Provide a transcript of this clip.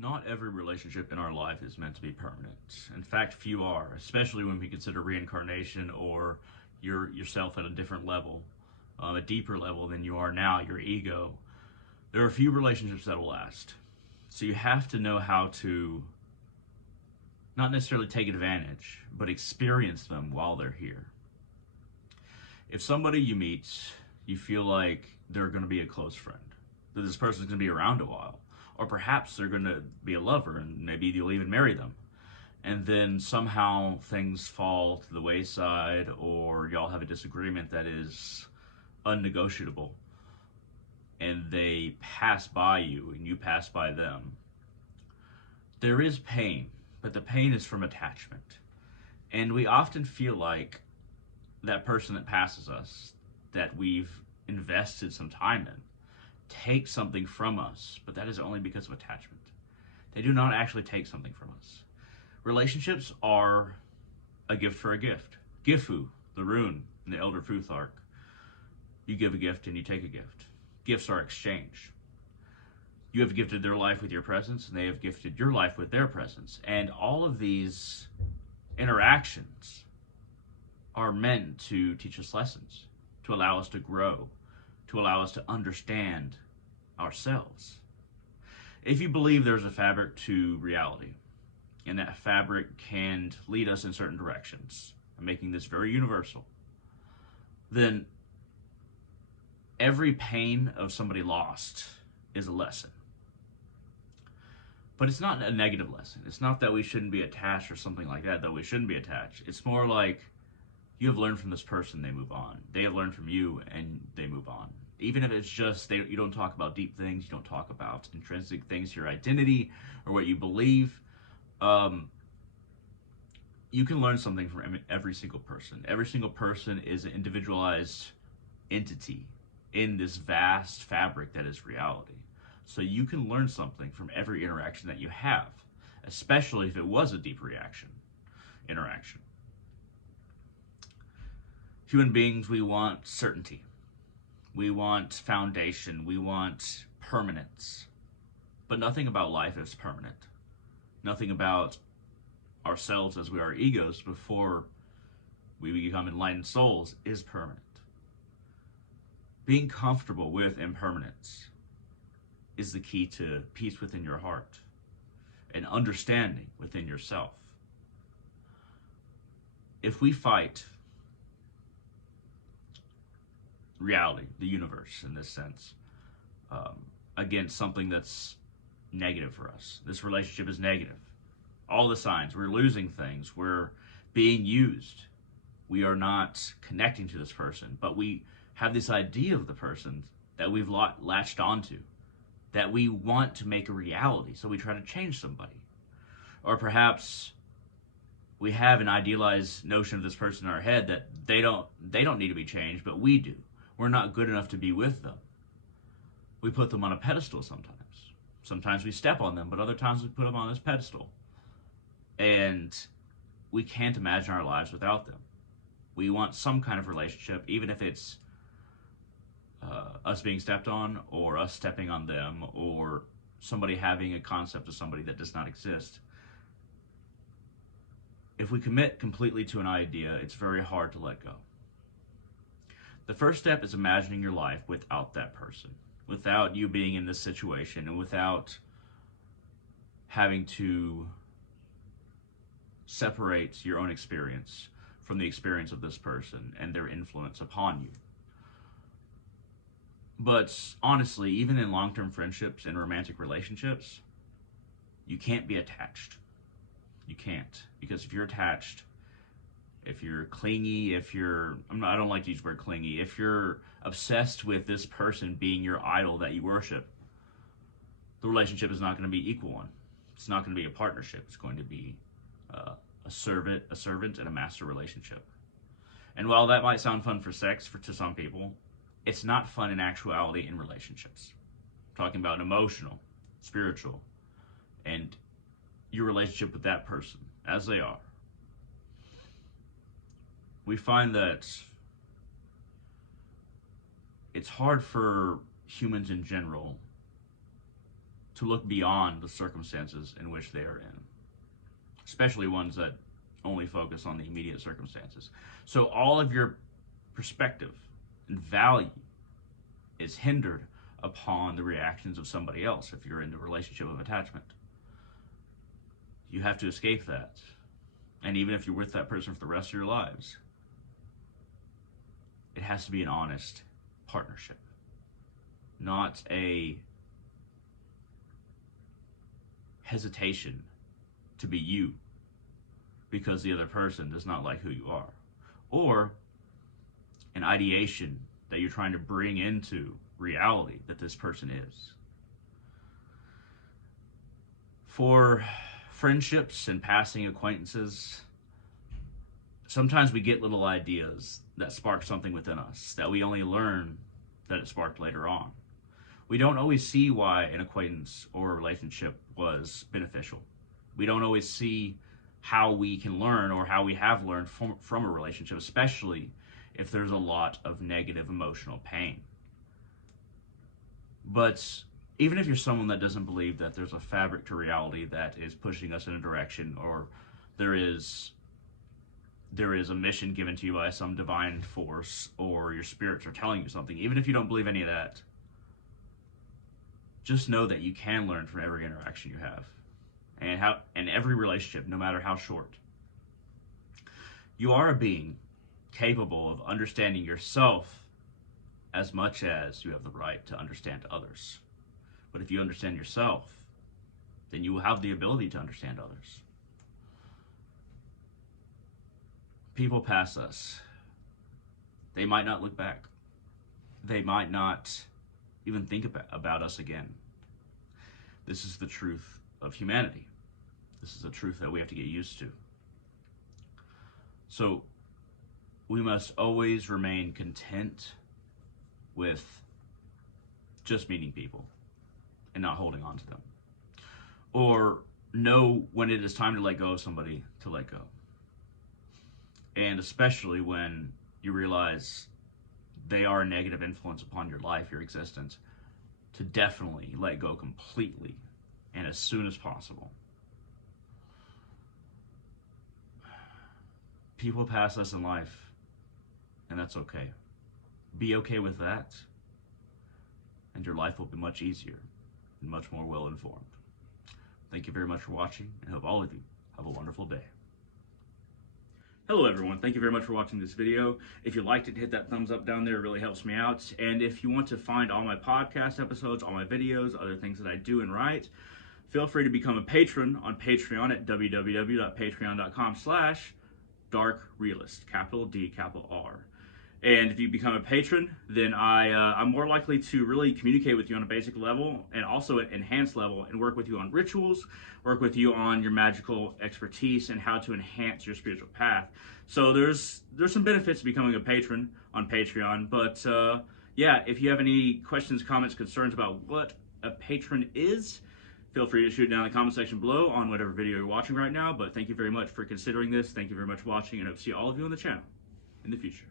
Not every relationship in our life is meant to be permanent. In fact, few are, especially when we consider reincarnation or yourself at a different level, a deeper level than you are now, your ego. There are few relationships that will last. So you have to know how to not necessarily take advantage, but experience them while they're here. If somebody you meet, you feel like they're going to be a close friend, that this person's going to be around a while, or perhaps they're going to be a lover and maybe you'll even marry them, and then somehow things fall to the wayside or y'all have a disagreement that is unnegotiable and they pass by you and you pass by them, there is pain, but the pain is from attachment. And we often feel like that person that passes us, that we've invested some time in, takes something from us, but that is only because of attachment. They do not actually take something from us. Relationships are a gift for a gift. Gifu, the rune in the Elder Futhark. You give a gift and you take a gift. Gifts are exchange. You have gifted their life with your presence, and they have gifted your life with their presence. And all of these interactions are meant to teach us lessons, to allow us to grow, to allow us to understand ourselves. If you believe there's a fabric to reality, and that fabric can lead us in certain directions, making this very universal, then every pain of somebody lost is a lesson. But it's not a negative lesson. It's not that we shouldn't be attached or something like that, though we shouldn't be attached. It's more like you have learned from this person, they move on. They have learned from you, and they move on. Even if it's just you don't talk about deep things, you don't talk about intrinsic things, your identity or what you believe. You can learn something from every single person. Every single person is an individualized entity in this vast fabric that is reality. So you can learn something from every interaction that you have, especially if it was a deep interaction. Human beings, we want certainty. We want foundation. We want permanence. But nothing about life is permanent. Nothing about ourselves as we are egos before we become enlightened souls is permanent. Being comfortable with impermanence is the key to peace within your heart and understanding within yourself. If we fight reality, the universe in this sense, against something that's negative for us, this relationship is negative. All the signs, we're losing things, we're being used, we are not connecting to this person, but we have this idea of the person that we've latched onto, that we want to make a reality, so we try to change somebody. Or perhaps we have an idealized notion of this person in our head that they don't need to be changed, but we do. We're not good enough to be with them. We put them on a pedestal sometimes. Sometimes we step on them, but other times we put them on this pedestal. And we can't imagine our lives without them. We want some kind of relationship, even if it's us being stepped on, or us stepping on them, or somebody having a concept of somebody that does not exist. If we commit completely to an idea, it's very hard to let go. The first step is imagining your life without that person, without you being in this situation, and without having to separate your own experience from the experience of this person and their influence upon you. But honestly, even in long-term friendships and romantic relationships, you can't be attached. You can't. Because if you're attached, if you're clingy, I don't like to use the word clingy, if you're obsessed with this person being your idol that you worship, the relationship is not going to be equal one. It's not going to be a partnership. It's going to be a servant, and a master relationship. And while that might sound fun for sex to some people, it's not fun in actuality in relationships. I'm talking about emotional, spiritual, and your relationship with that person as they are. We find that it's hard for humans in general to look beyond the circumstances in which they are in, especially ones that only focus on the immediate circumstances. So all of your perspective and value is hindered upon the reactions of somebody else if you're in a relationship of attachment. You have to escape that. And even if you're with that person for the rest of your lives, it has to be an honest partnership, not a hesitation to be you because the other person does not like who you are, or an ideation that you're trying to bring into reality that this person is. For friendships and passing acquaintances, sometimes we get little ideas that spark something within us that we only learn that it sparked later on. We don't always see why an acquaintance or a relationship was beneficial. We don't always see how we can learn or how we have learned from a relationship, especially if there's a lot of negative emotional pain. But even if you're someone that doesn't believe that there's a fabric to reality that is pushing us in a direction, or there is a mission given to you by some divine force, or your spirits are telling you something, even if you don't believe any of that, just know that you can learn from every interaction you have, and every relationship, no matter how short. You are a being capable of understanding yourself as much as you have the right to understand others. But if you understand yourself, then you will have the ability to understand others. People pass us. They might not look back. They might not even think about us again. This is the truth of humanity. This is a truth that we have to get used to. So we must always remain content with just meeting people and not holding on to them. Or know when it is time to let go of somebody, to let go. And especially when you realize they are a negative influence upon your life, your existence, to definitely let go completely and as soon as possible. People pass us in life, and that's okay. Be okay with that, and your life will be much easier and much more well-informed. Thank you very much for watching, and I hope all of you have a wonderful day. Hello everyone, thank you very much for watching this video. If you liked it, hit that thumbs up down there, it really helps me out. And if you want to find all my podcast episodes, all my videos, other things that I do and write, feel free to become a patron on Patreon at www.patreon.com/darkrealist, capital D, capital R. And if you become a patron, then I'm more likely to really communicate with you on a basic level and also an enhanced level, and work with you on rituals, work with you on your magical expertise and how to enhance your spiritual path. So there's some benefits to becoming a patron on Patreon. But yeah, if you have any questions, comments, concerns about what a patron is, feel free to shoot it down in the comment section below on whatever video you're watching right now. But thank you very much for considering this. Thank you very much for watching, and I hope to see all of you on the channel in the future.